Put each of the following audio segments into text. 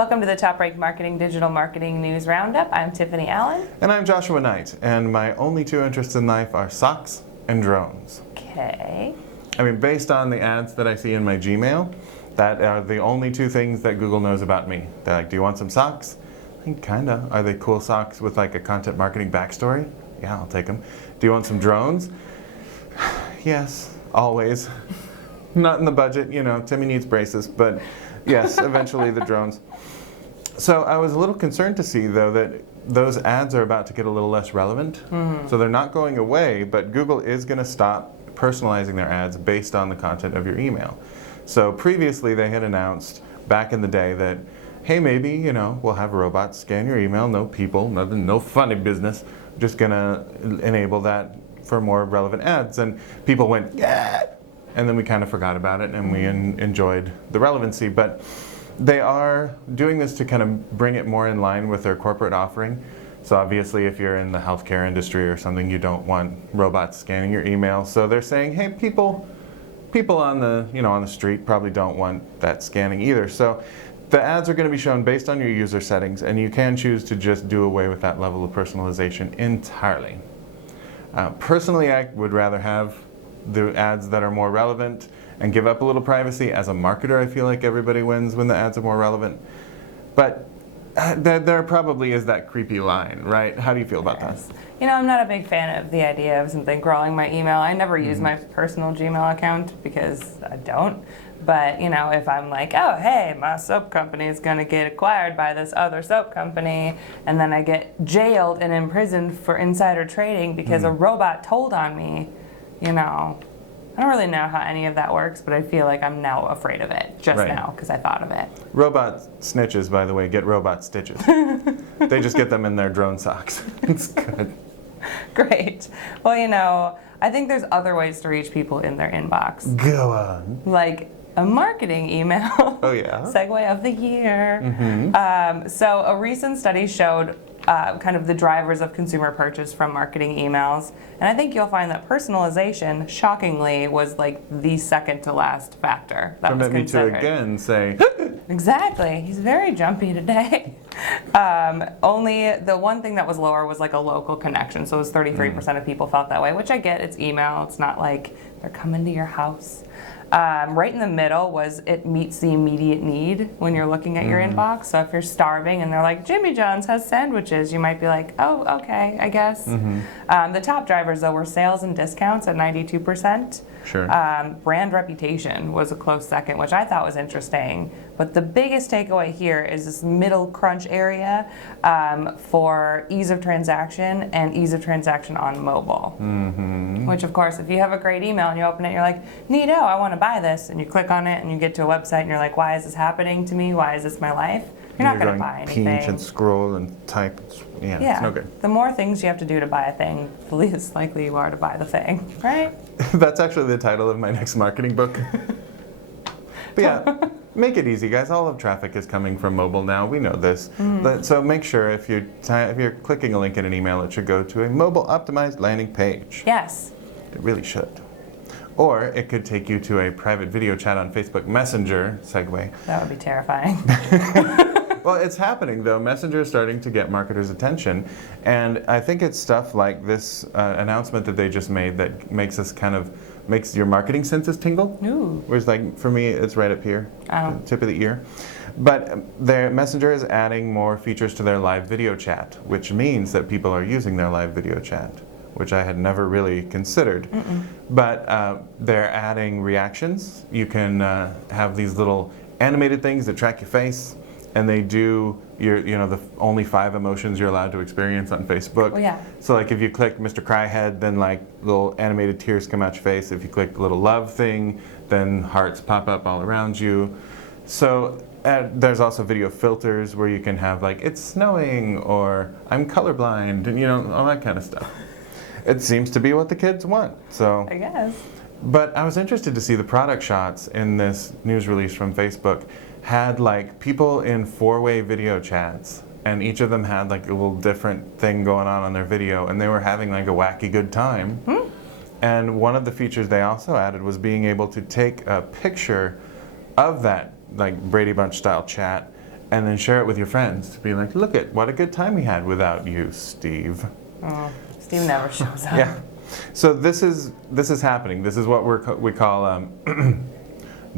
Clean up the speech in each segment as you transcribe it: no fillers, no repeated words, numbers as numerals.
Welcome to the TopRank Marketing Digital Marketing News Roundup. I'm Tiffani Allen. And I'm Joshua Nite, and my only two interests in life are socks and drones. Okay. I mean, based on the ads that I see in my Gmail, that are the only two things that Google knows about me. They're like, do you want some socks? I think kinda. Are they cool socks with like a content marketing backstory? Yeah, I'll take them. Do you want some drones? Yes, always. Not in the budget, you know, Timmy needs braces, but yes, eventually the drones. So I was a little concerned to see, though, that those ads are about to get a little less relevant. So they're not going away, but Google is going to stop personalizing their ads based on the content of your email. So previously they had announced back in the day that, hey, maybe, you know, we'll have robots scan your email, no people, nothing, no funny business, just going to enable that for more relevant ads. And people went, yeah! And then we kind of forgot about it and we enjoyed the relevancy. But they are doing this to kind of bring it more in line with their corporate offering. So obviously if you're in the healthcare industry or something, you don't want robots scanning your email. So they're saying, hey, people on the street probably don't want that scanning either. So the ads are going to be shown based on your user settings, and you can choose to just do away with that level of personalization entirely. Personally, I would rather have the ads that are more relevant and give up a little privacy. As a marketer, I feel like everybody wins when the ads are more relevant. But there probably is that creepy line, right? How do you feel about that? You know, I'm not a big fan of the idea of something crawling my email. I never use my personal Gmail account because I don't. But, you know, if I'm like, oh, hey, my soap company is going to get acquired by this other soap company, and then I get jailed and imprisoned for insider trading because a robot told on me, you know, I don't really know how any of that works, but I feel like I'm now afraid of it just now because I thought of it. Robot snitches, by the way, get robot stitches. They just get them in their drone socks. It's good. Great. Well, you know, I think there's other ways to reach people in their inbox. Go on. Like a marketing email. Oh, yeah? Segue of the year. So a recent study showed kind of the drivers of consumer purchase from marketing emails. And I think you'll find that personalization, shockingly, was like the second to last factor that was considered. Permit me to again say, exactly. He's very jumpy today. Only the one thing that was lower was like a local connection. So it was 33% of people felt that way, which I get. It's email. It's not like they're coming to your house. Right in the middle was it meets the immediate need when you're looking at your inbox. So if you're starving and they're like, Jimmy John's has sandwiches, you might be like, oh, okay, I guess. The top drivers, though, were sales and discounts at 92%. Sure. Brand reputation was a close second, which I thought was interesting. But the biggest takeaway here is this middle crunch area for ease of transaction and ease of transaction on mobile. Which, of course, if you have a great email and you open it, you're like, neato, I want to buy this. And you click on it and you get to a website and you're like, why is this happening to me? Why is this my life? You're not going to buy anything. Pinch and scroll and type. Yeah, it's no good. The more things you have to do to buy a thing, the least likely you are to buy the thing, right? That's actually the title of my next marketing book. But yeah, make it easy, guys. All of traffic is coming from mobile now. We know this. So make sure if you're clicking a link in an email, it should go to a mobile optimized landing page. Yes. It really should. Or it could take you to a private video chat on Facebook Messenger, segue. That would be terrifying. Well, it's happening, though. Messenger is starting to get marketers' attention. And I think it's stuff like this announcement that they just made that makes your marketing senses tingle. Ooh. Whereas, like, for me, it's right up here, the tip of the ear. But their Messenger is adding more features to their live video chat, which means that people are using their live video chat, which I had never really considered. But they're adding reactions. You can have these little animated things that track your face, and they do the only 5 emotions you're allowed to experience on Facebook. Oh, yeah. So like if you click Mr. Cryhead, then like little animated tears come out your face. If you click the little love thing, then hearts pop up all around you. So there's also video filters where you can have like, it's snowing, or I'm colorblind, and all that kind of stuff. It seems to be what the kids want, so. I guess. But I was interested to see the product shots in this news release from Facebook had like people in 4-way video chats, and each of them had like a little different thing going on their video, and they were having like a wacky good time. And one of the features they also added was being able to take a picture of that like Brady Bunch style chat and then share it with your friends. Be like, look at what a good time we had without you, Steve. Oh, Steve never shows up. Yeah. So this is happening. This is what we call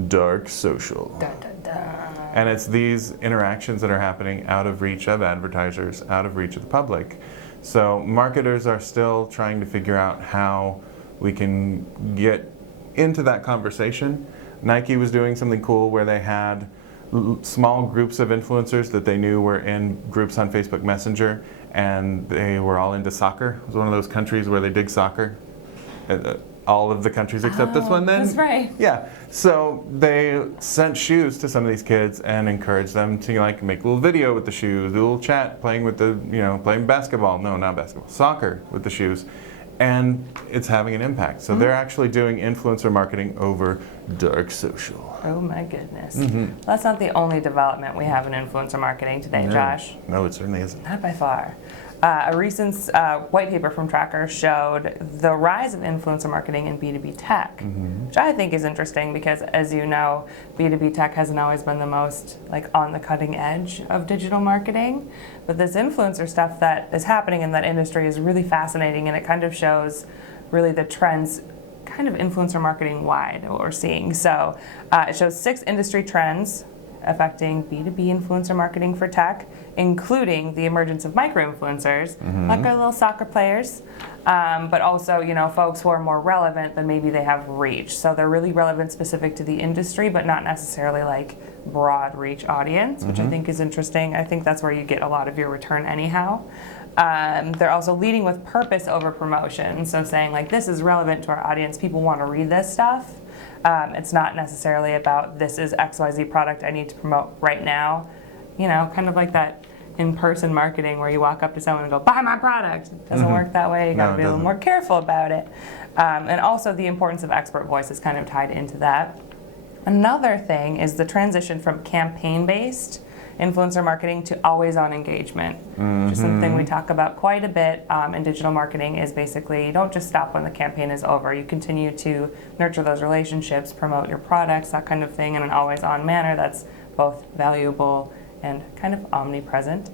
dark social. Dun, dun, dun. And it's these interactions that are happening out of reach of advertisers, out of reach of the public. So marketers are still trying to figure out how we can get into that conversation. Nike was doing something cool where they had small groups of influencers that they knew were in groups on Facebook Messenger, and they were all into soccer. It was one of those countries where they dig soccer. All of the countries except this one then. That's right. Yeah. So they sent shoes to some of these kids and encouraged them to like make a little video with the shoes, do a little chat, playing with the, playing basketball. No, not basketball. Soccer with the shoes. And it's having an impact. So they're actually doing influencer marketing over dark social. Oh my goodness. That's not the only development we have in influencer marketing today, Josh. No, it certainly isn't. Not by far. A recent white paper from Tracker showed the rise of influencer marketing in B2B tech, which I think is interesting because, as you know, B2B tech hasn't always been the most on the cutting edge of digital marketing. But this influencer stuff that is happening in that industry is really fascinating, and it kind of shows really the trends kind of influencer marketing wide, what we're seeing. So it shows 6 industry trends affecting B2B influencer marketing for tech, including the emergence of micro-influencers, like our little soccer players, but also, folks who are more relevant than maybe they have reach. So they're really relevant specific to the industry, but not necessarily broad reach audience, which I think is interesting. I think that's where you get a lot of your return anyhow. They're also leading with purpose over promotion. So saying this is relevant to our audience, people want to read this stuff. It's not necessarily about this is XYZ product I need to promote right now. Kind of like that in-person marketing where you walk up to someone and go, buy my product. It doesn't work that way. You got to be a little more careful about it. And also the importance of expert voice is kind of tied into that. Another thing is the transition from campaign-based influencer marketing to always-on engagement, which is something we talk about quite a bit in digital marketing. Is basically you don't just stop when the campaign is over. You continue to nurture those relationships, promote your products, that kind of thing in an always-on manner that's both valuable and kind of omnipresent.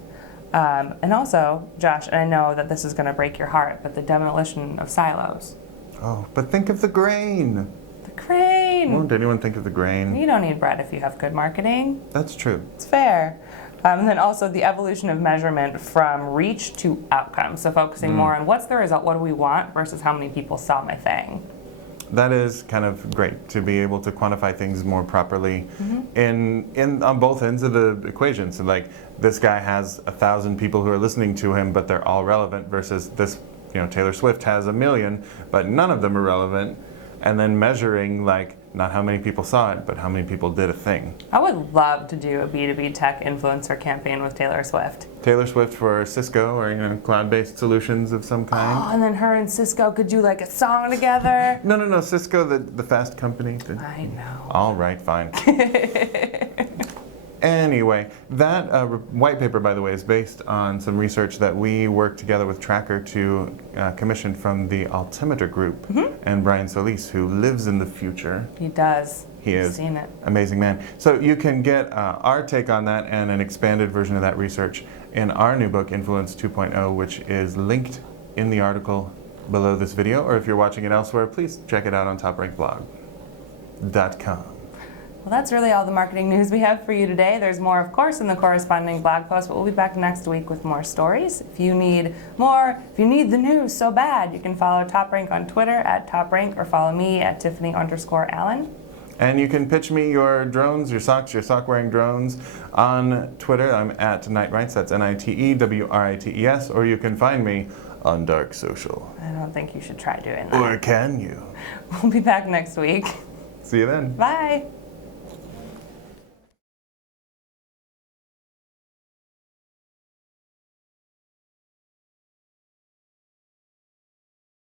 And also, Josh, and I know that this is going to break your heart, but the demolition of silos. Oh, but think of the grain. The grain. Won't anyone think of the grain? You don't need bread if you have good marketing. That's true. It's fair. And then also the evolution of measurement from reach to outcome. So focusing more on what's the result, what do we want, versus how many people saw my thing. That is kind of great to be able to quantify things more properly in on both ends of the equation. So this guy has 1,000 people who are listening to him, but they're all relevant, versus this, Taylor Swift has 1 million, but none of them are relevant. And then measuring not how many people saw it, but how many people did a thing. I would love to do a B2B tech influencer campaign with Taylor Swift. Taylor Swift for Cisco or cloud-based solutions of some kind. Oh, and then her and Cisco could do a song together. No, Cisco, the fast company. I know. All right, fine. Anyway, that white paper, by the way, is based on some research that we worked together with Tracker to commission from the Altimeter Group and Brian Solis, who lives in the future. He does. He is. I've seen it. Amazing man. So you can get our take on that and an expanded version of that research in our new book, Influence 2.0, which is linked in the article below this video. Or if you're watching it elsewhere, please check it out on toprankblog.com. Well, that's really all the marketing news we have for you today. There's more, of course, in the corresponding blog post, but we'll be back next week with more stories. If you need more, if you need the news so bad, you can follow TopRank on Twitter at TopRank or follow me at Tiffani_Allen. And you can pitch me your drones, your socks, your sock-wearing drones on Twitter. I'm at Nitewrites, that's NITEWRITES, or you can find me on Dark Social. I don't think you should try doing that. Or can you? We'll be back next week. See you then. Bye.